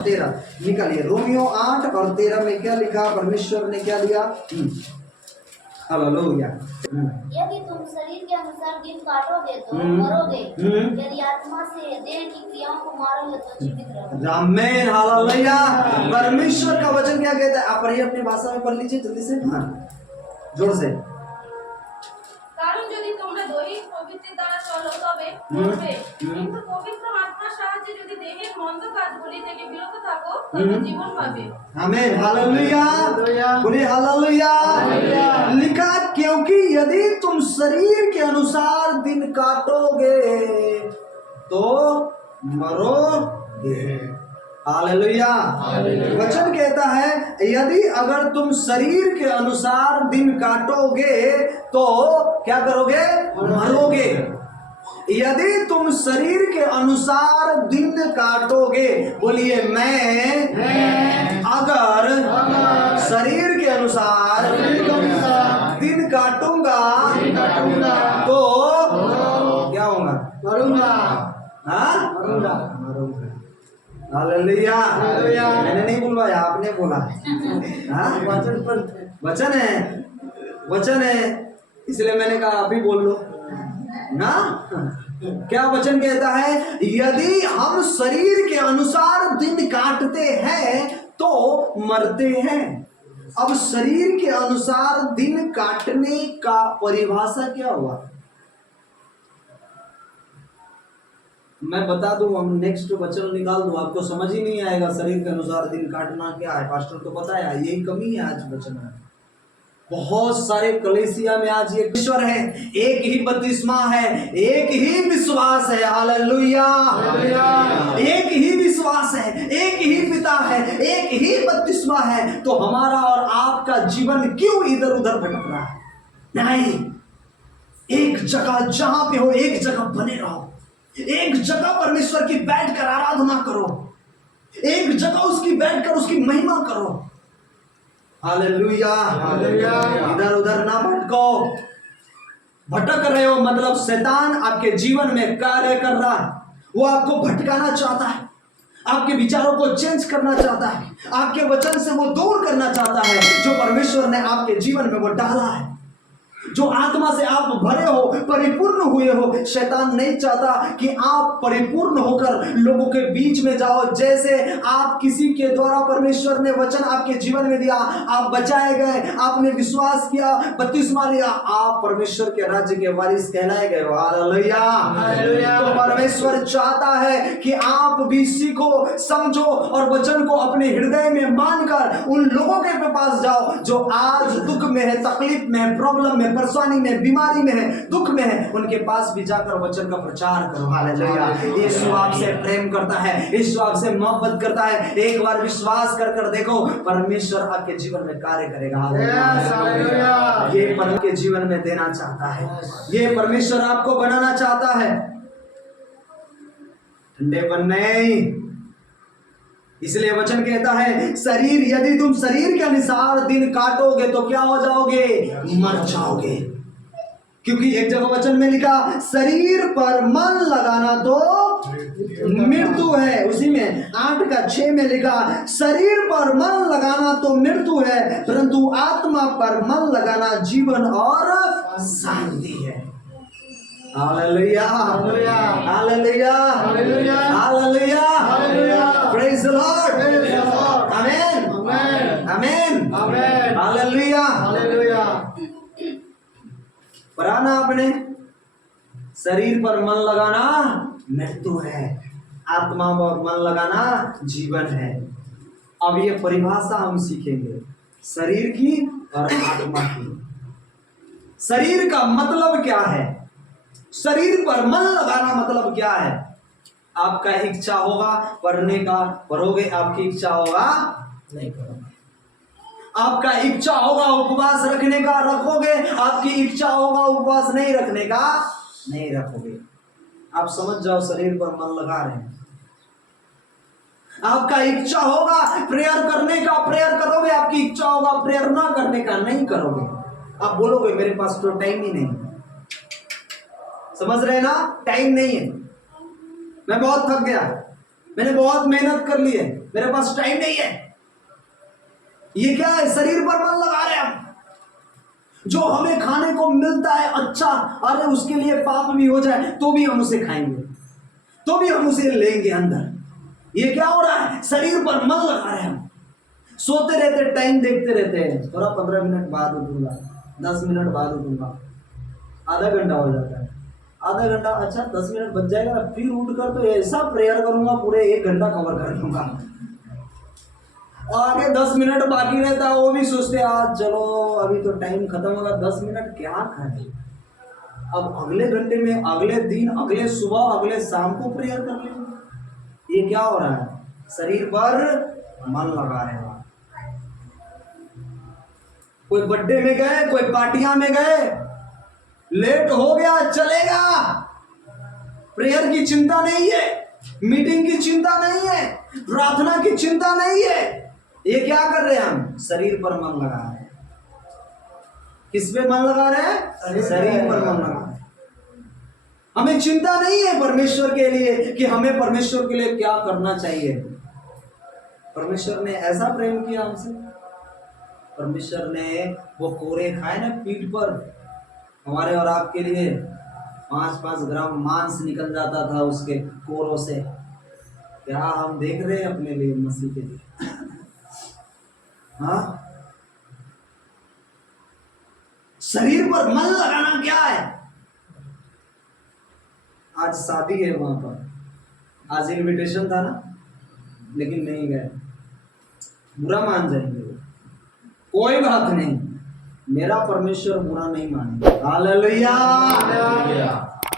13 निकालिए। रोमियो 8 और 13 में क्या लिखा? परमेश्वर ने क्या दिया? हालेलुया। यदि तुम शरीर के अनुसार दिन काटोगे तो मरोगे, यदि आत्मा से देह की क्रियाओं को मारोगे तो जीवित रहोगे। आमीन, हालेलुया। परमेश्वर का वचन क्या कहता है? आप पढ़िए, अपनी भाषा में पढ़ लीजिए जल्दी से, हाँ जोर से। কারণ যদি তোমরা দৈহিক প্রবৃত্তির দ্বারা চলো তবে মরবে, কিন্তু পবিত্র আত্মার সাহায্যে যদি দেহের মন্দ কাজগুলি থেকে বিরত থাকো তবে জীবন পাবে। आमीन, हालेलुया। बोलिए हालेलुया। लिखा, क्योंकि यदि तुम शरीर के अनुसार दिन काटोगे तो मरोगे। हालेलुया। वचन कहता है यदि अगर तुम शरीर के अनुसार दिन काटोगे तो क्या करोगे? मरोगे। यदि तुम शरीर के अनुसार दिन काटोगे, बोलिए मैं अगर शरीर के अनुसार दिन काटूंगा तो क्या होगा? मरूंगा। हाँ, मरूंगा। हालेलुया। मैंने नहीं बुलवाया, आपने बोला। हाँ, वचन है, वचन है, इसलिए मैंने कहा आप ही बोल लो ना। क्या वचन कहता है? यदि हम शरीर के अनुसार दिन काटते हैं तो मरते हैं। अब शरीर के अनुसार दिन काटने का परिभाषा क्या हुआ? मैं बता दूं, हम नेक्स्ट वचन निकाल दूं, आपको समझ ही नहीं आएगा शरीर के अनुसार दिन काटना क्या है। पास्टर तो बताया, यही कमी है आज वचन में। बहुत सारे कलीसिया में आज एक ईश्वर है, एक ही बपतिस्मा है, एक ही विश्वास है। हालेलुया। एक ही विश्वास है, एक ही पिता है, एक ही बपतिस्मा है, तो हमारा और आपका जीवन क्यों इधर उधर भटक रहा है? नहीं, एक जगह जहां पे हो एक जगह बने रहो। एक जगह परमेश्वर की बैठकर आराधना करो, एक जगह उसकी बैठकर उसकी महिमा करो। हालेलुया। इधर उधर ना भटको। भटक रहे हो मतलब शैतान आपके जीवन में कार्य कर रहा है। वो आपको भटकाना चाहता है, आपके विचारों को चेंज करना चाहता है, आपके वचन से वो दूर करना चाहता है जो परमेश्वर ने आपके जीवन में वो डाला है। जो आत्मा से आप भरे हो, परिपूर्ण हुए हो, शैतान नहीं चाहता कि आप परिपूर्ण होकर लोगों के बीच में जाओ। जैसे आप किसी के द्वारा परमेश्वर ने वचन आपके जीवन में दिया, आप बचाए गए, आपने विश्वास किया, बपतिस्मा लिया, आप परमेश्वर के राज्य के वारिस कहलाए गए। हालेलुया। तो परमेश्वर चाहता है कि आप भी सीखो, समझो और वचन को अपने हृदय में मानकर उन लोगों के पास जाओ जो आज दुख में है, तकलीफ में है, प्रॉब्लम में, परेशानी में, बीमारी में है, दुख में है। उनके पास भी जाकर वचन का प्रचार करो। हालेलुया। यीशु आपसे प्रेम करता है, यीशु आपसे मोहब्बत करता है। एक बार विश्वास कर देखो, परमेश्वर आपके जीवन में कार्य करेगा। हालेलुया। ये परमेश्वर के जीवन में देना चाहता है, ये परमेश्वर आपको बनाना चाहता है, ठंडेपन नहीं। इसलिए वचन कहता है शरीर, यदि तुम शरीर के अनुसार दिन काटोगे तो क्या हो जाओगे? मर जाओगे। क्योंकि एक जगह वचन में लिखा शरीर पर मन लगाना तो मृत्यु है। उसी में 8:6 में लिखा शरीर पर मन लगाना तो मृत्यु है, परंतु आत्मा पर मन लगाना जीवन और शांति है। Hallelujah. Hallelujah. Hallelujah. Praise the Lord. आमीन। आमीन। हालेलुया। पढ़ा आपने, शरीर पर मन लगाना मृत्यु है, आत्मा पर मन लगाना जीवन है। अब ये परिभाषा हम सीखेंगे शरीर की और आत्मा की। शरीर का मतलब क्या है? शरीर पर मन लगाना मतलब क्या है? आपका इच्छा होगा पढ़ने का, पढ़ोगे, आपकी इच्छा होगा नहीं करोगे। आपका इच्छा होगा उपवास रखने का, रखोगे, आपकी इच्छा होगा उपवास नहीं रखने का, नहीं रखोगे। आप समझ जाओ शरीर पर मन लगा रहे हैं। आपका इच्छा होगा प्रेयर करने का, प्रेयर करोगे, आपकी इच्छा होगा प्रेयर ना करने का, नहीं करोगे। आप बोलोगे मेरे पास तो टाइम ही नहीं। समझ रहे ना? टाइम नहीं है, मैं बहुत थक गया, मैंने बहुत मेहनत कर ली है, मेरे पास टाइम नहीं है। ये क्या है? शरीर पर मन लगा रहे हम। जो हमें खाने को मिलता है अच्छा, अरे उसके लिए पाप भी हो जाए तो भी हम उसे खाएंगे, तो भी हम उसे लेंगे अंदर। ये क्या हो रहा है? शरीर पर मन लगा रहे हैं हम। सोते रहते, टाइम देखते रहते हैं, थोड़ा 15 मिनट बाद उठूंगा, 10 मिनट बाद उठूंगा, आधा घंटा हो जाता है। आधा घंटा, अच्छा 10 मिनट बच जाएगा ना, फिर उठ कर तो ऐसा प्रेयर करूंगा, पूरे 1 घंटा कवर कर लूंगा। आगे 10 मिनट बाकी रहता है, वो भी सोचते आज चलो अभी तो टाइम खत्म होगा, 10 मिनट क्या खाए, अब अगले घंटे में, अगले दिन, अगले सुबह, अगले शाम को प्रेयर कर लेंगे। ये क्या हो रहा है? शरीर पर मन लगा रहे हैं। कोई बर्थडे में गए, कोई पार्टियां में गए, लेट हो गया चलेगा, प्रेयर की चिंता नहीं है, मीटिंग की चिंता नहीं है, प्रार्थना की चिंता नहीं है। ये क्या कर रहे हैं हम? शरीर पर मन लगा रहे हैं। किस पे मन लगा रहे हैं? शरीर पर मन लगा रहे हैं। हमें चिंता नहीं है परमेश्वर के लिए कि हमें परमेश्वर के लिए क्या करना चाहिए। परमेश्वर ने ऐसा प्रेम किया हमसे, परमेश्वर ने वो कोरे खाए ना पीठ पर, हमारे और आपके लिए 5-5 ग्राम मांस निकल जाता था उसके कोरों से। क्या हम देख रहे हैं अपने लिए, मसीह के लिए? हाँ, शरीर पर मन लगाना क्या है? आज शादी है वहां पर, आज इनविटेशन था ना, लेकिन नहीं गए, बुरा मान जाएंगे। कोई बात नहीं, मेरा परमेश्वर बुरा नहीं मानेगा। हालेलुया,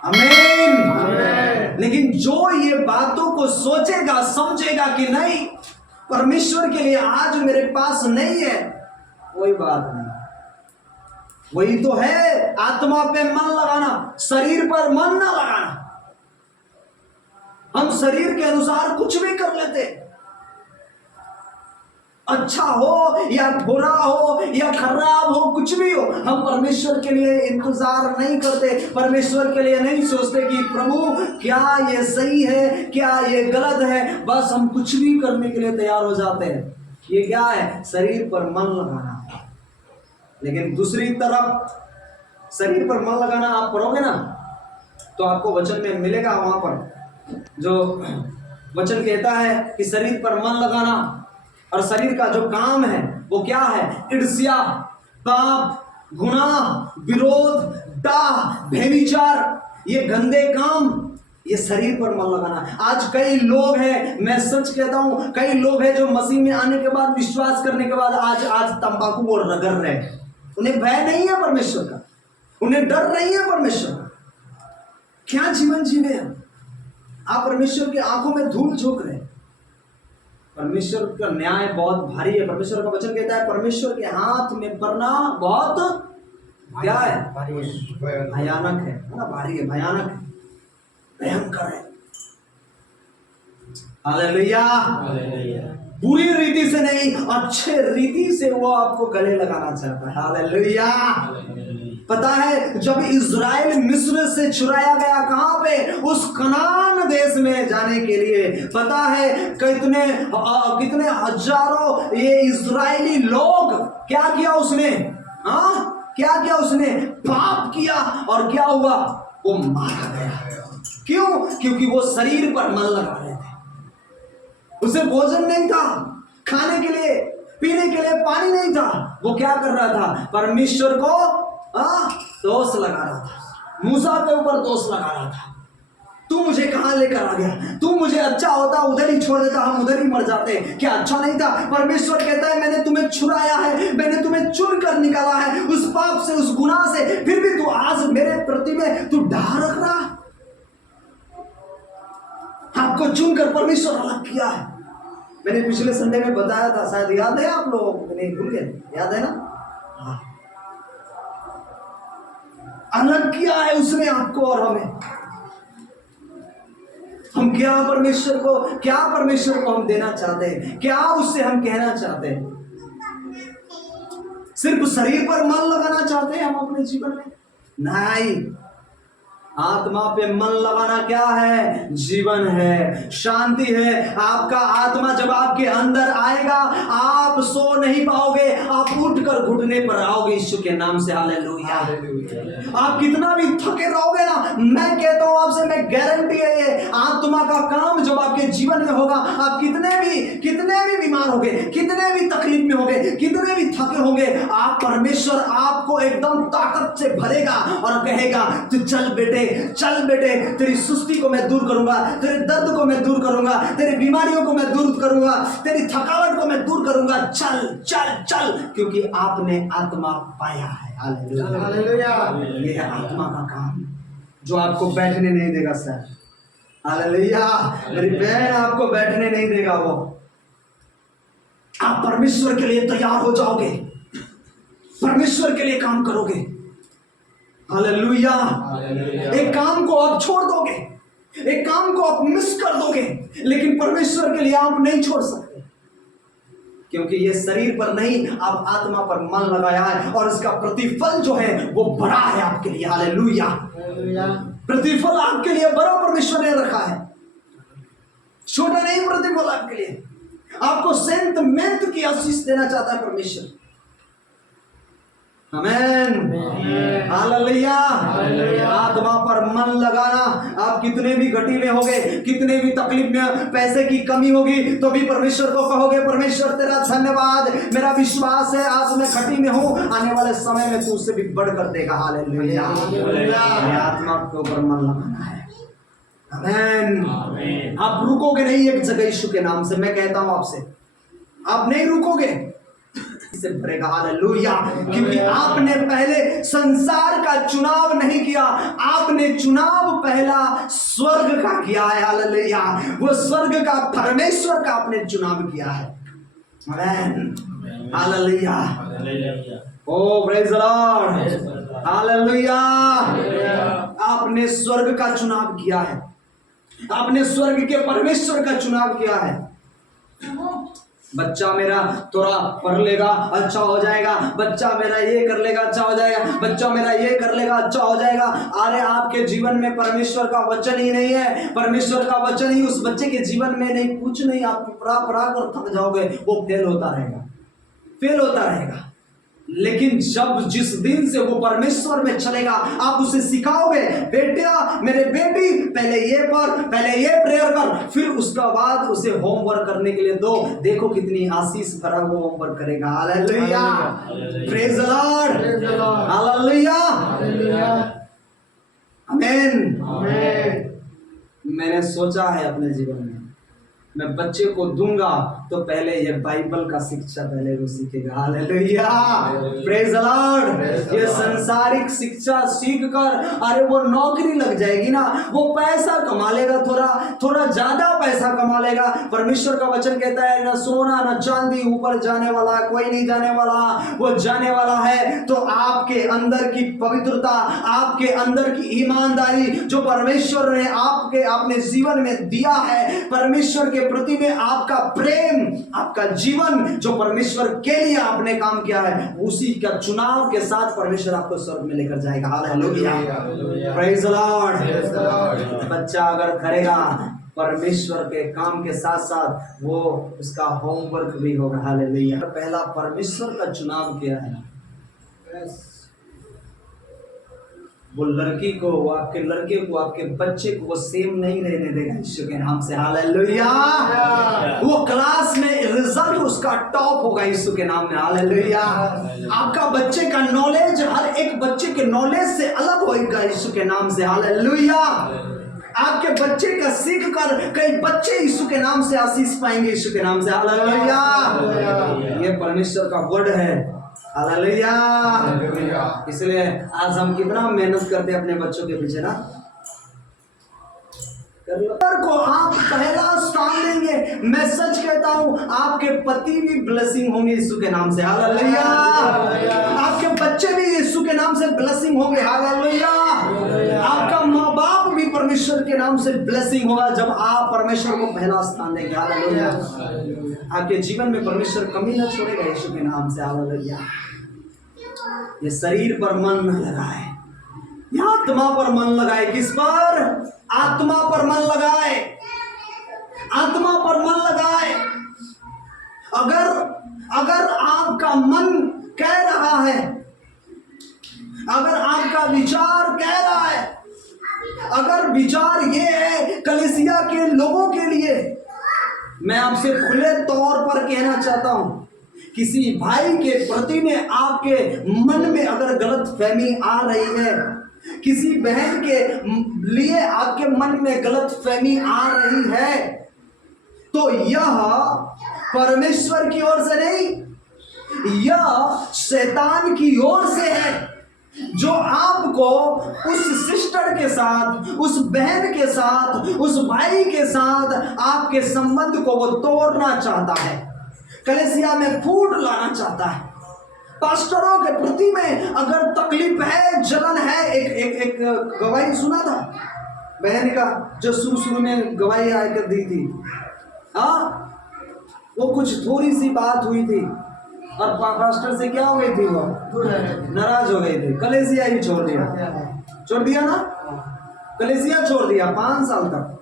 आमीन। लेकिन जो ये बातों को सोचेगा, समझेगा कि नहीं, परमेश्वर के लिए आज मेरे पास नहीं है, कोई बात नहीं। वही तो है आत्मा पे मन लगाना, शरीर पर मन ना लगाना। हम शरीर के अनुसार कुछ भी कर लेते, अच्छा हो या बुरा हो या खराब हो, कुछ भी हो, हम परमेश्वर के लिए इंतजार नहीं करते, परमेश्वर के लिए नहीं सोचते कि प्रभु क्या ये सही है, क्या ये गलत है। बस हम कुछ भी करने के लिए तैयार हो जाते हैं। ये क्या है? शरीर पर मन लगाना। लेकिन दूसरी तरफ शरीर पर मन लगाना आप पढ़ोगे ना, तो आपको वचन में मिलेगा, वहां पर जो वचन कहता है कि शरीर पर मन लगाना, और शरीर का जो काम है वो क्या है? ईर्ष्या, पाप, गुनाह, विरोध, डाह, व्यभिचार, ये गंदे काम, ये शरीर पर मन लगाना। आज कई लोग हैं, मैं सच कहता हूं, कई लोग हैं जो मसीह में आने के बाद, विश्वास करने के बाद आज तंबाकू को रगड़ रहे हैं। उन्हें भय नहीं है परमेश्वर का, उन्हें डर नहीं है परमेश्वर का। क्या जीवन जी रहे हैं आप? परमेश्वर की आंखों में धूल झोंक रहे हैं। परमेश्वर का न्याय बहुत भारी है। परमेश्वर का वचन कहता है परमेश्वर के हाथ में पड़ना बहुत क्या है? भयानक है ना, भारी है, भयानक है, भयंकर है। हालेलुया। बुरी रीति से नहीं, अच्छे रीति से वो आपको गले लगाना चाहता है। हालेलुया। पता है जब इज़राइल मिस्र से छुड़ाया गया, कहां पे? उस कनान देश में जाने के लिए, पता है कितने हजारों ये इज़राइली लोग, क्या किया उसने? क्या किया उसने? पाप किया, और क्या हुआ? वो मारा गया। क्यों? क्योंकि वो शरीर पर मन लगा रहे थे। उसे भोजन नहीं था, खाने के लिए, पीने के लिए पानी नहीं था। वो क्या कर रहा था? परमेश्वर को दोष लगा रहा था, मूसा के ऊपर दोष लगा रहा था। तू मुझे कहां लेकर आ गया? तू मुझे अच्छा होता उधर ही छोड़ देता, हम उधर ही मर जाते। क्या अच्छा नहीं था? परमेश्वर कहता है मैंने तुम्हें छुड़ाया है, मैंने तुम्हें चुन कर निकाला है उस पाप से, उस गुनाह से, फिर भी तू आज मेरे प्रति में तू डाह रख रहा है। आपको चुनकर परमेश्वर अलग किया है। मैंने पिछले संडे में बताया था, शायद याद है आप लोगों को? नहीं, भूल गए? याद है ना? हाँ, अलग किया है उसने आपको और हमें। हम क्या परमेश्वर को हम देना चाहते हैं? क्या उससे हम कहना चाहते हैं? सिर्फ शरीर पर मन लगाना चाहते हैं हम अपने जीवन में? नहीं, आत्मा पे मन लगाना क्या है? जीवन है, शांति है। आपका आत्मा जब आपके अंदर आएगा, आप सो नहीं पाओगे, आप उठकर घुटने पर आओगे यीशु के नाम से। हालेलुया। आप कितना भी थके रहोगे ना, मैं कहता हूं आपसे, मैं गारंटी है ये आत्मा का काम जब आपके जीवन में होगा, आप कितने भी बीमार होगे, कितने भी तकलीफ में होगे, कितने भी थके होंगे, आप परमेश्वर आपको एकदम ताकत से भरेगा और कहेगा तू चल बेटे, चल बेटे, तेरी सुस्ती को मैं दूर करूंगा, तेरे दर्द को मैं दूर करूंगा, तेरी बीमारियों को मैं दूर करूंगा, तेरी थकावट को मैं दूर करूंगा, चल चल चल, क्योंकि आपने आत्मा पाया है। हालेलुया। ये है आत्मा का काम जो आपको बैठने नहीं देगा सर। हालेलुया। मेरी बहन आपको बैठने नहीं देगा, वो आप परमेश्वर के लिए तैयार हो जाओगे, परमेश्वर के लिए काम करोगे। हालेलुया। एक काम को आप छोड़ दोगे, एक काम को आप मिस कर दोगे, लेकिन परमेश्वर के लिए आप नहीं छोड़ सकते, क्योंकि ये शरीर पर नहीं, आप आत्मा पर मन लगाया है और इसका प्रतिफल जो है वो बड़ा है आपके लिए। हालेलुया। प्रतिफल आपके लिए बड़ा परमेश्वर ने रखा है, छोटा नहीं प्रतिफल आपके लिए। आपको सेंट मेंट की आशीष देना चाहता है परमेश्वर। आमेन। हालेलुया। आत्मा पर मन लगाना, आप कितने भी घटी में होगे, कितने भी तकलीफ में, पैसे की कमी होगी तो भी परमेश्वर को कहोगे परमेश्वर तेरा धन्यवाद, मेरा विश्वास है आज मैं घटी में हूँ, आने वाले समय में तू उससे भी बढ़कर देगा। हालेलुया। आत्मा के ऊपर मन लगाना है। आमेन। आप रुकोगे नहीं एक जगह यीशु के नाम से, मैं कहता हूं आपसे, आप नहीं रुकोगे से भरेगा। हालेलुया। क्योंकि आपने पहले संसार का चुनाव नहीं किया, आपने चुनाव पहला स्वर्ग का किया है। हालेलुया। वो स्वर्ग का परमेश्वर का आपने चुनाव किया है। Amen. Hallelujah. Oh praise the Lord. Hallelujah. आपने स्वर्ग का चुनाव किया है, आपने स्वर्ग के परमेश्वर का चुनाव किया है। बच्चा मेरा थोड़ा पढ़ लेगा अच्छा हो जाएगा, बच्चा मेरा ये कर लेगा अच्छा हो जाएगा, बच्चा मेरा ये कर लेगा अच्छा हो जाएगा। अरे आपके जीवन में परमेश्वर का वचन ही नहीं है, परमेश्वर का वचन ही उस बच्चे के जीवन में नहीं, कुछ नहीं, आप पढ़ा कर थक जाओगे, वो फेल होता रहेगा, फेल होता रहेगा। लेकिन जब जिस दिन से वो परमेश्वर में चलेगा, आप उसे सिखाओगे, बेटा मेरे बेटी पहले ये पढ़, पहले ये प्रेयर कर, फिर उसका बाद उसे होमवर्क करने के लिए दो, देखो कितनी आशीष भरा वो होमवर्क करेगा। Hallelujah. Praise the Lord. Hallelujah. आमीन। मैंने सोचा है अपने जीवन में, मैं बच्चे को दूंगा तो पहले ये बाइबल का शिक्षा पहले वो सीखेगा। हालेलुया। Praise the Lord. ये संसारिक शिक्षा सीख कर अरे वो नौकरी लग जाएगी ना, वो पैसा कमा लेगा, थोड़ा ज्यादा पैसा कमा लेगा। परमेश्वर का वचन कहता है ना सोना ना चांदी ऊपर जाने वाला, कोई नहीं जाने वाला, वो जाने वाला है तो आपके अंदर की पवित्रता, आपके अंदर की ईमानदारी जो परमेश्वर ने आपने जीवन में दिया है, परमेश्वर के प्रति में आपका प्रेम, आपका जीवन जो परमेश्वर के लिए आपने काम किया है, उसी का चुनाव के साथ परमेश्वर आपको स्वर्ग में लेकर जाएगा। हालेलुया। Praise the Lord. बच्चा अगर करेगा परमेश्वर के काम के साथ साथ वो उसका होमवर्क भी होगा। हालेलुया। पहला परमेश्वर का चुनाव किया है, वो लड़की को, वो आपके लड़के को, आपके बच्चे को वो सेम नहीं रहने देगा यीशु के नाम से। हालेलुया। वो क्लास में रिजल्ट उसका टॉप होगा यीशु के नाम में। हालेलुया। आपका बच्चे का नॉलेज हर एक बच्चे के नॉलेज से अलग होगा यीशु के नाम से। हालेलुया। आपके बच्चे का सीख कर कई बच्चे यीशु के नाम से आशीष पाएंगे यीशु के नाम से। हालेलुया। ये परमेश्वर का वर्ड है। हालेलुया। इसलिए आज हम कितना मेहनत करते हैं अपने बच्चों के पीछे ना, को आप पहला स्थान देंगे, मैं सच कहता हूं आपके पति भी ब्लेसिंग होंगे यीशु के नाम से। हालेलुया। आपके बच्चे भी यीशु के नाम से ब्लेसिंग होंगे। हालेलुया। आपका माँ बाप भी परमेश्वर के नाम से ब्लेसिंग होगा जब आप परमेश्वर को पहला स्थान देंगे। हालेलुया। आपके जीवन में परमेश्वर कमी न छोड़ेगा यीशु के नाम से। हालेलुया। ये शरीर पर मन न लगाए, आत्मा पर मन लगाए। किस पर? आत्मा पर मन लगाए, आत्मा पर मन लगाए। अगर आपका मन कह रहा है, अगर आपका विचार कह रहा है, अगर विचार ये है कलीसिया के लोगों के लिए, मैं आपसे खुले तौर पर कहना चाहता हूं, किसी भाई के प्रति में आपके मन में अगर गलत फहमी आ रही है, किसी बहन के लिए आपके मन में गलत फहमी आ रही है, तो यह परमेश्वर की ओर से नहीं, यह शैतान की ओर से है, जो आपको उस सिस्टर के साथ, उस बहन के साथ, उस भाई के साथ आपके संबंध को वो तोड़ना चाहता है, कलीसिया में फूट लाना चाहता है। पास्टरों के प्रति में अगर तकलीफ है, जलन है, एक गवाही सुना था बहन का, जो शुरू में गवाही आकर दी थी। वो कुछ थोड़ी सी बात हुई थी और पास्टर से क्या हो गई थी, वो नाराज हो गई थी, कलीसिया ही छोड़ दिया ना, कलीसिया छोड़ दिया। 5 साल तक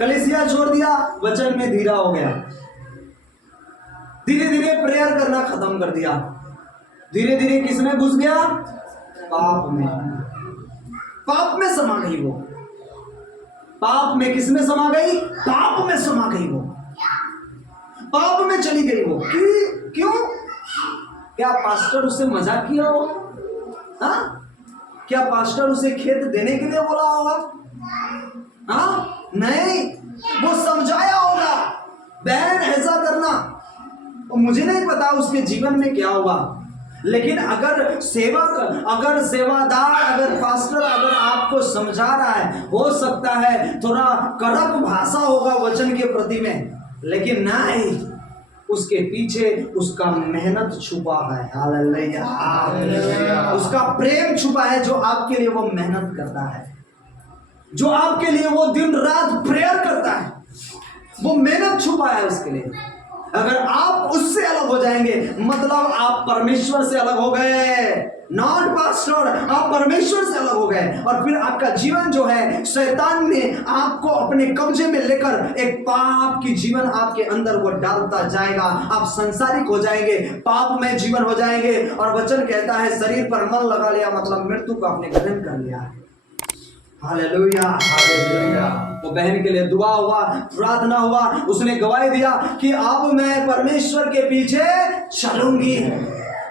कलीसिया छोड़ दिया, वचन में धीरा हो गया, धीरे धीरे प्रेयर करना खत्म कर दिया, धीरे धीरे किसमें घुस गया? पाप में, पाप में समा गई वो, पाप में किसमें समा गई? पाप में समा गई वो, पाप में चली गई वो। क्यों? क्या पास्टर उससे मजाक किया हो? क्या पास्टर उसे खेत देने के लिए बोला होगा? नहीं, वो समझाया होगा, बहन ऐसा करना। और मुझे नहीं पता उसके जीवन में क्या हुआ, लेकिन अगर सेवक, अगर सेवादार, अगर पास्टर अगर आपको समझा रहा है, हो सकता है थोड़ा कड़क भाषा होगा वचन के प्रति में, लेकिन नहीं, उसके पीछे उसका मेहनत छुपा है। हालेलुया। उसका प्रेम छुपा है, जो आपके लिए वो मेहनत करता है, जो आपके लिए वो दिन रात प्रेयर करता है, वो मेहनत छुपा है उसके लिए। अगर आप उससे अलग हो जाएंगे, मतलब आप परमेश्वर से अलग हो गए, नॉट पास्टर, आप परमेश्वर से अलग हो गए, और फिर आपका जीवन जो है, शैतान ने आपको अपने कब्जे में लेकर एक पाप की जीवन आपके अंदर वो डालता जाएगा। आप संसारिक हो जाएंगे, पाप में जीवन हो जाएंगे, और वचन कहता है शरीर पर मन लगा लिया मतलब मृत्यु को आपने ग्रहण कर लिया है। Hallelujah, hallelujah. वो बहन के लिए दुआ हुआ, प्रार्थना हुआ, उसने गवाही दिया कि अब मैं परमेश्वर के पीछे चलूंगी।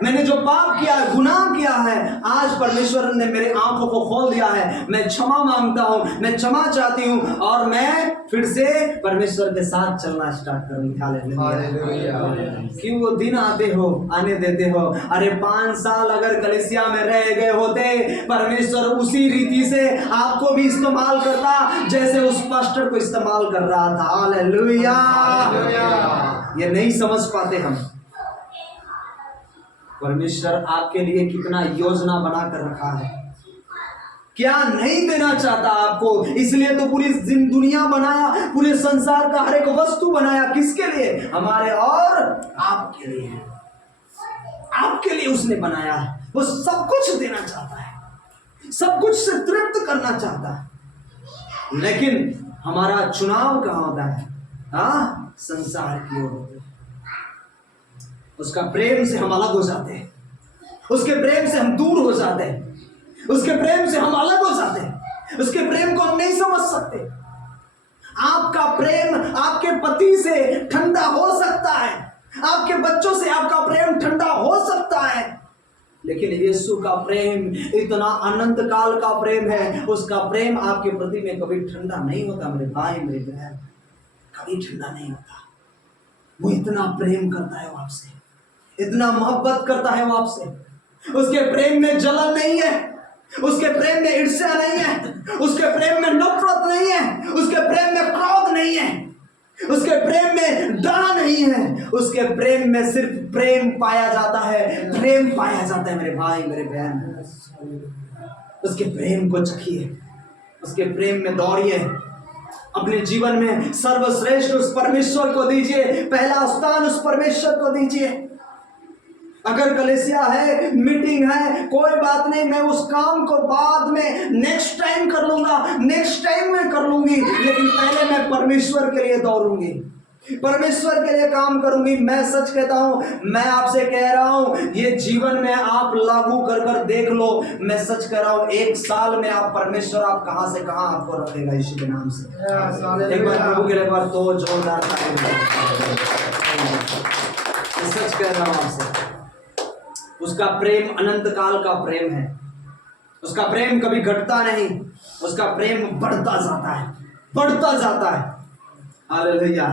मैंने जो पाप किया है, गुनाह किया है, आज परमेश्वर ने मेरे आंखों को खोल दिया है, मैं क्षमा मांगता हूँ, मैं क्षमा चाहती हूँ, और मैं फिर से परमेश्वर के साथ चलना स्टार्ट करूंगी। हालेलुया। क्यों वो दिन आने देते हो? अरे 5 साल अगर कलीसिया में रह गए होते, परमेश्वर उसी रीति से आपको भी इस्तेमाल करता जैसे उस पास्टर को इस्तेमाल कर रहा था। हालेलुया। ये नहीं समझ पाते हम, परमेश्वर आपके लिए कितना योजना बना कर रखा है, क्या नहीं देना चाहता आपको। इसलिए तो पूरी दुनिया बनाया, पूरे संसार का हर एक वस्तु बनाया, किसके लिए? हमारे और आपके लिए, आपके लिए उसने बनाया है। वो सब कुछ देना चाहता है, सब कुछ से तृप्त करना चाहता है, लेकिन हमारा चुनाव कहाँ होता है? संसार की ओर होता है। उसका प्रेम से हम अलग हो जाते हैं, उसके प्रेम से हम दूर हो जाते हैं, उसके प्रेम से हम अलग हो जाते हैं, उसके प्रेम को हम नहीं समझ सकते। आपका प्रेम आपके पति से ठंडा हो सकता है, आपके बच्चों से आपका प्रेम ठंडा हो सकता है, लेकिन यीशु का प्रेम इतना अनंत काल का प्रेम है। उसका प्रेम आपके प्रति में कभी ठंडा नहीं होता मेरे भाई, मेरे बहन, कभी ठंडा नहीं होता। वो इतना प्रेम करता है वो आपसे, इतना मोहब्बत करता है वो आपसे। उसके प्रेम में जलन नहीं है, उसके प्रेम में ईर्ष्या नहीं है, उसके प्रेम में नफरत नहीं है, उसके प्रेम में क्रोध नहीं है, उसके प्रेम में डर नहीं है। उसके प्रेम में सिर्फ प्रेम पाया जाता है, प्रेम पाया जाता है मेरे भाई, मेरे बहन। उसके प्रेम को चखिए, उसके प्रेम में दौड़िए, अपने जीवन में सर्वश्रेष्ठ उस परमेश्वर को दीजिए, पहला स्थान उस परमेश्वर को दीजिए। अगर कलेसिया है, मीटिंग है, कोई बात नहीं, मैं उस काम को बाद में नेक्स्ट टाइम कर लूंगा, नेक्स्ट टाइम में कर लूंगी, लेकिन पहले मैं परमेश्वर के लिए दौड़ूंगी, परमेश्वर के लिए काम करूंगी। मैं सच कहता हूं, मैं आपसे कह रहा हूं, ये जीवन में आप लागू कर कर देख लो। मैं सच कह रहा हूं, 1 साल में आप परमेश्वर आप कहां से कहां आपको रखेगा यीशु के नाम से। एक बार प्रभु के लिए बार तो जोरदार सच कह रहा हूं आपसे, उसका प्रेम अनंत काल का प्रेम है, उसका प्रेम कभी घटता नहीं, उसका प्रेम बढ़ता जाता है, बढ़ता जाता है। हालेलुया।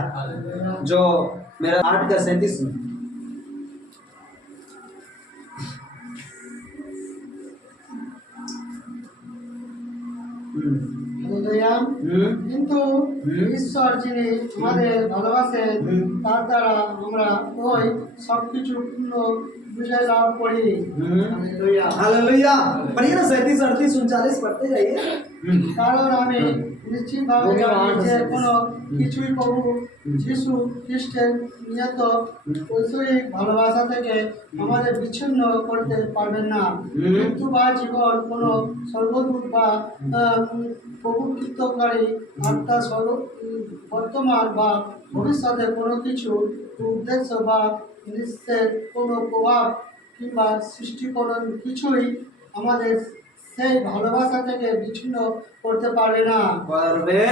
जो मेरा 8:37 में কিন্তু ঈশ্বর যিনি আমাদের ভালোবাসেন তার দ্বারা আমরা ওই সবকিছু পূর্ণ বিজয় লাভ করি। Hallelujah hallelujah. पढ़िए ना 37, 38, 39 पढ़ते जाइए। কারণ আমি নিশ্চিতভাবে জানি যে কোনো কিছুই প্রভু যিশু খ্রিস্টের নিয়ত ঐশ্বরিক ভালোবাসা থেকে আমাদের বিচ্ছিন্ন করতে পারবেন না। মৃত্যু বা জীবন কোনো সর্বদূত বা প্রভুত্বকারী আত্মা বর্তমান বা ভবিষ্যতে কোনো কিছু উদ্দেশ্য বা নিশ্চের কোনো প্রভাব কিংবা সৃষ্টিকরণ কিছুই আমাদের সেই ভালোবাসা থেকে বিচ্ছিন্ন করতে পারবে না। पारवे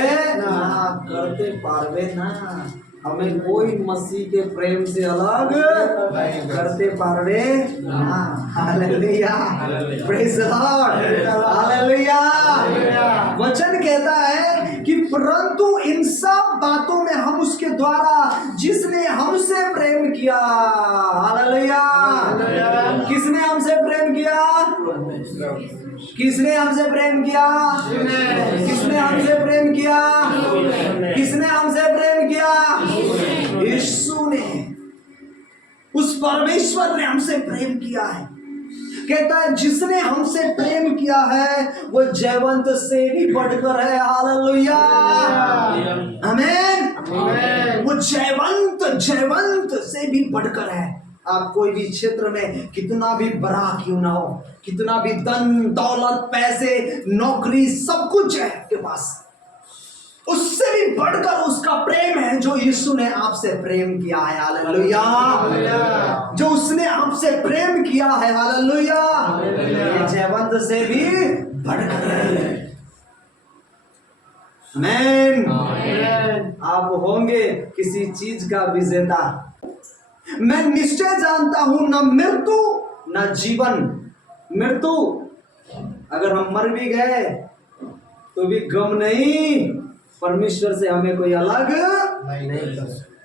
ना करते पारवे ना, हमें कोई मसीह के प्रेम से अलग करते पारवे ना। Hallelujah, praise the Lord, hallelujah. वचन कहता है कि परंतु इन सब बातों में हम उसके द्वारा जिसने हमसे प्रेम किया, हालेलुया, किसने हमसे प्रेम किया, किसने हमसे प्रेम किया, किसने हमसे प्रेम किया, किसने हमसे प्रेम किया, यीशु ने, उस परमेश्वर ने हमसे प्रेम किया है। कहता है जिसने हमसे प्रेम किया है वो जयवंत से भी बढ़कर है। हालेलुया, आमीन। वो जयवंत से भी बढ़कर है। आप कोई भी क्षेत्र में कितना भी बड़ा क्यों ना हो, कितना भी धन दौलत पैसे नौकरी सब कुछ है आपके पास, उससे भी बढ़कर उसका प्रेम है जो यीशु ने आपसे प्रेम किया है। हालेलुया, जो उसने आपसे प्रेम किया है। हालेलुया, ये जयवंत से भी बढ़कर है। आमीन। आप होंगे किसी चीज का विजेता। मैं निश्चय जानता हूं न मृत्यु न जीवन। मृत्यु अगर हम मर भी गए तो भी गम नहीं, परमेश्वर से हमें कोई अलग नहीं कर सकता।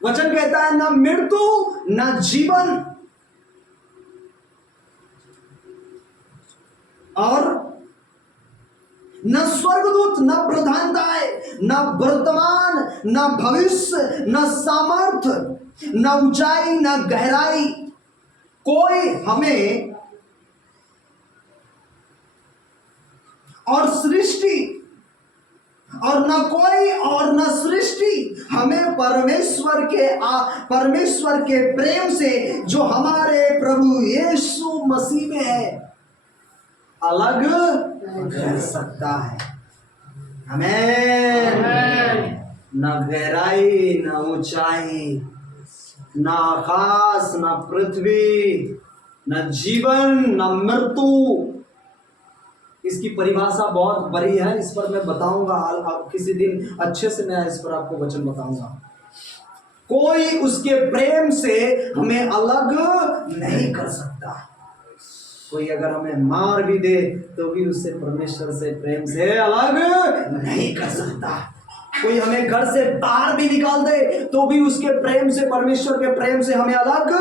वचन कहता है न मृत्यु न जीवन और न स्वर्गदूत न प्रधानताएं न वर्तमान न भविष्य न सामर्थ्य न ऊंचाई न गहराई, कोई हमें और सृष्टि और न कोई और न सृष्टि हमें परमेश्वर के प्रेम से जो हमारे प्रभु यीशु मसीह में है अलग कर सकता है। आमीन। न गहराई न ऊंचाई न आकाश न पृथ्वी न जीवन न मृत्यु, इसकी परिभाषा बहुत बड़ी है, इस पर मैं बताऊंगा किसी दिन अच्छे से, मैं इस पर आपको वचन बताऊंगा। कोई उसके प्रेम से हमें अलग नहीं कर सकता। कोई अगर हमें मार भी दे तो भी उससे परमेश्वर से प्रेम से अलग नहीं कर सकता। कोई हमें घर से बाहर भी निकाल दे तो भी उसके प्रेम से, परमेश्वर के प्रेम से हमें अलग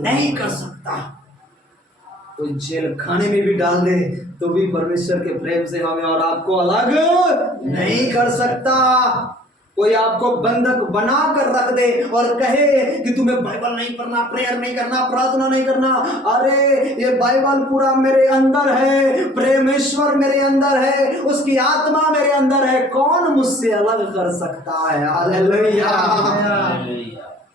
नहीं कर सकता। कोई जेल खाने में भी डाल दे तो भी परमेश्वर के प्रेम से हमें और आपको अलग नहीं कर सकता। कोई आपको बंधक बना कर रख दे और कहे कि तुम्हें बाइबल नहीं पढ़ना, प्रेयर नहीं करना, प्रार्थना नहीं करना, अरे ये बाइबल पूरा मेरे अंदर है, परमेश्वर मेरे अंदर है, उसकी आत्मा मेरे अंदर है, कौन मुझसे अलग कर सकता है। हालेलुया।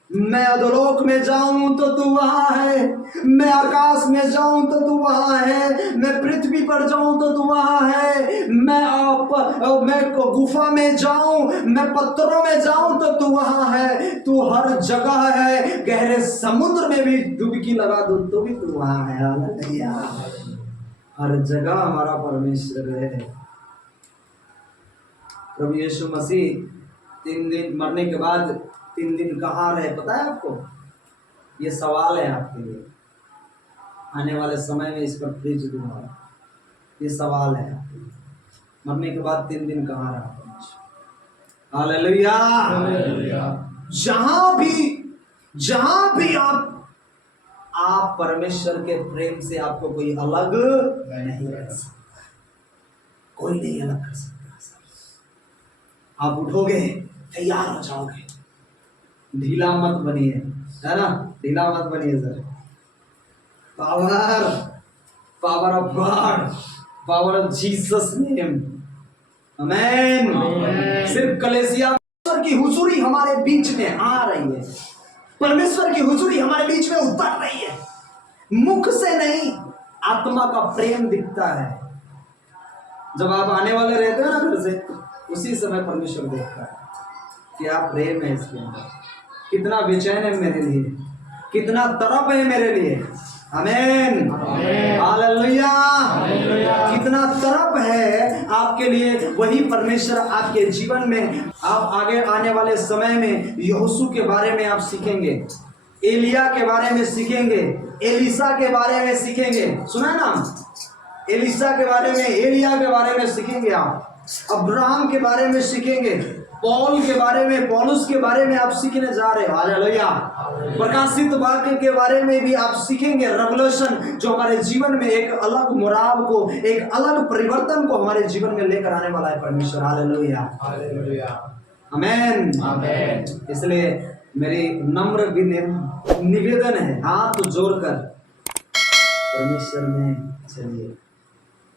मैं अधोलोक में जाऊं तो तू वहां है, मैं आकाश में जाऊं तो तू वहां है, मैं पृथ्वी पर जाऊं तो तू वहां है, मैं गुफा में जाऊं, मैं पत्थरों में जाऊं तो तू वहां है। तू हर जगह है, गहरे समुद्र में भी डुबकी लगा दूं तो भी तू वहां है। हालेलुया। हर जगह हमारा परमेश्वर है। प्रभु यीशु मसीह 3 दिन मरने के बाद 3 दिन कहाँ रहे पता है आपको? ये सवाल है आपके लिए, आने वाले समय में इस पर प्रीच दूंगा। ये सवाल है आपके लिए, मरने के बाद 3 दिन कहाँ रहा परमेश्वर? हालेलुया। जहां भी आप परमेश्वर के प्रेम से आपको कोई अलग नहीं कर सकता, कोई नहीं अलग कर सकता। आप उठोगे, तैयार हो जाओगे, ढीला मत बनिए, है ना? ढीला मत बनिए sir. Power of God, power of Jesus name, amen. सिर्फ कलीसिया परमेश्वर की हुजूरी हमारे बीच में आ रही है, परमेश्वर की हुजूरी हमारे बीच में उतर रही है। मुख से नहीं, आत्मा का प्रेम दिखता है। जब आप आने वाले रहते हो ना घर से, उसी समय परमेश्वर देखता है क्या प्रेम है इसके अंदर, कितना बेचैन है मेरे लिए, कितना तड़प है मेरे लिए। आमीन, हालेलुया। कितना तड़प है आपके लिए, वही परमेश्वर आपके जीवन में। आप आगे आने वाले समय में यहोशू के बारे में आप सीखेंगे, एलिया के बारे में सीखेंगे, एलिसा के बारे में सीखेंगे। सुना है ना? एलिसा के बारे में, एलिया के बारे में सीखेंगे आप, अब्राहम के बारे में सीखेंगे, पौल के बारे में, पौलुस के बारे में आप सीखने जा रहे हो। हालेलुया। प्रकाशित वाक्य के बारे में भी आप सीखेंगे, रेवलेशन, जो हमारे जीवन में एक अलग मुराब को, एक अलग परिवर्तन को हमारे जीवन में लेकर आने वाला है परमेश्वर। हालेलुया, आमीन, आमीन। इसलिए मेरी नम्र निवेदन है, हाथ जोड़कर परमेश्वर में चलिए।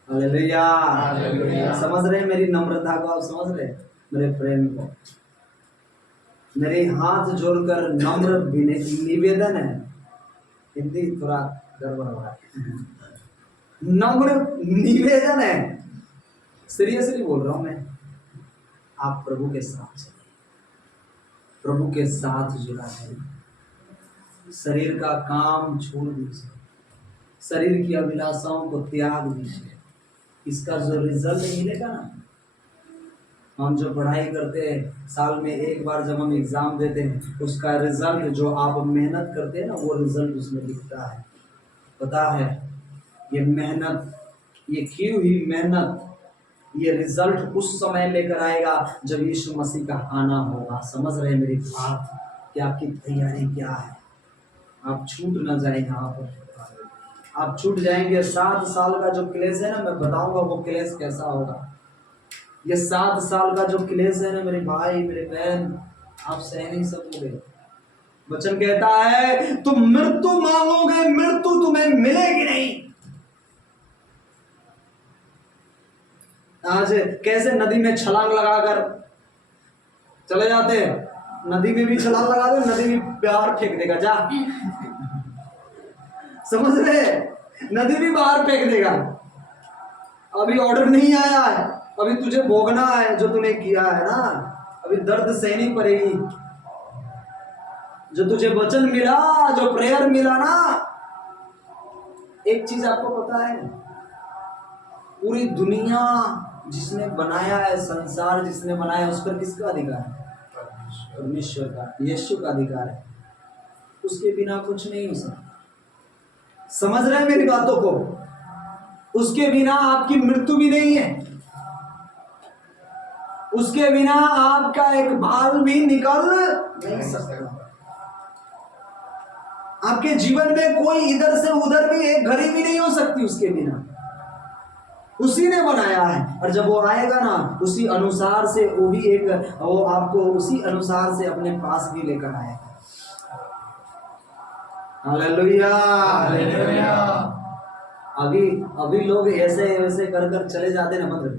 हालेलुया। समझ रहे हैं मेरी नम्रता को? आप समझ रहे हैं मेरे प्रेम को? मेरे हाथ जोड़कर नम्र निवेदन है, हिंदी थोड़ा गड़बड़ हो रहा है, नम्र निवेदन है, सीरियसली बोल रहा हूं मैं। आप प्रभु के साथ चलिए, प्रभु के साथ जुड़ा जाइए, शरीर का काम छोड़ दीजिए, शरीर की अभिलाषाओं को त्याग दीजिए। इसका जो रिजल्ट मिलेगा ना, हम जो पढ़ाई करते हैं, साल में एक बार जब हम एग्जाम देते हैं, उसका रिजल्ट जो आप मेहनत करते हैं ना, वो रिजल्ट उसमें दिखता है। पता है, ये मेहनत, ये की हुई मेहनत, ये रिजल्ट उस समय लेकर आएगा जब यीशु मसीह का आना होगा। समझ रहे हैं मेरी बात? कि आपकी तैयारी क्या है? आप छूट ना जाए यहाँ पर, आप छूट जाएंगे। 7 साल का जो क्लेश है ना, मैं बताऊंगा वो क्लेश कैसा होगा। ये 7 साल का जो क्लेश है ना मेरे भाई, मेरे बहन, आप सह नहीं सकोगे। वचन कहता है तुम मृत्यु मांगोगे, मृत्यु तुम्हें मिलेगी नहीं। आज कैसे नदी में छलांग लगाकर चले जाते हैं, नदी में भी छलांग लगा दे, नदी भी बाहर फेंक देगा, जा। समझ रहे? नदी भी बाहर फेंक देगा। अभी ऑर्डर नहीं आया है, अभी तुझे भोगना है जो तूने किया है ना, अभी दर्द सहनी पड़ेगी। जो तुझे वचन मिला, जो प्रेयर मिला ना, एक चीज आपको पता है, पूरी दुनिया जिसने बनाया है, संसार जिसने बनाया है, उस पर किसका अधिकार है? परमेश्वर का, यीशु का अधिकार है। उसके बिना कुछ नहीं हो सकता। समझ रहे हैं मेरी बातों को? उसके बिना आपकी मृत्यु भी नहीं है, उसके बिना आपका एक बाल भी निकल नहीं सकता। आपके जीवन में कोई इधर से उधर भी एक घड़ी भी नहीं हो सकती उसके बिना। उसी ने बनाया है, और जब वो आएगा ना, उसी अनुसार से वो भी एक, वो आपको उसी अनुसार से अपने पास भी लेकर आएगा। Hallelujah, hallelujah. अभी लोग ऐसे वैसे कर चले जाते हैं ना, मतलब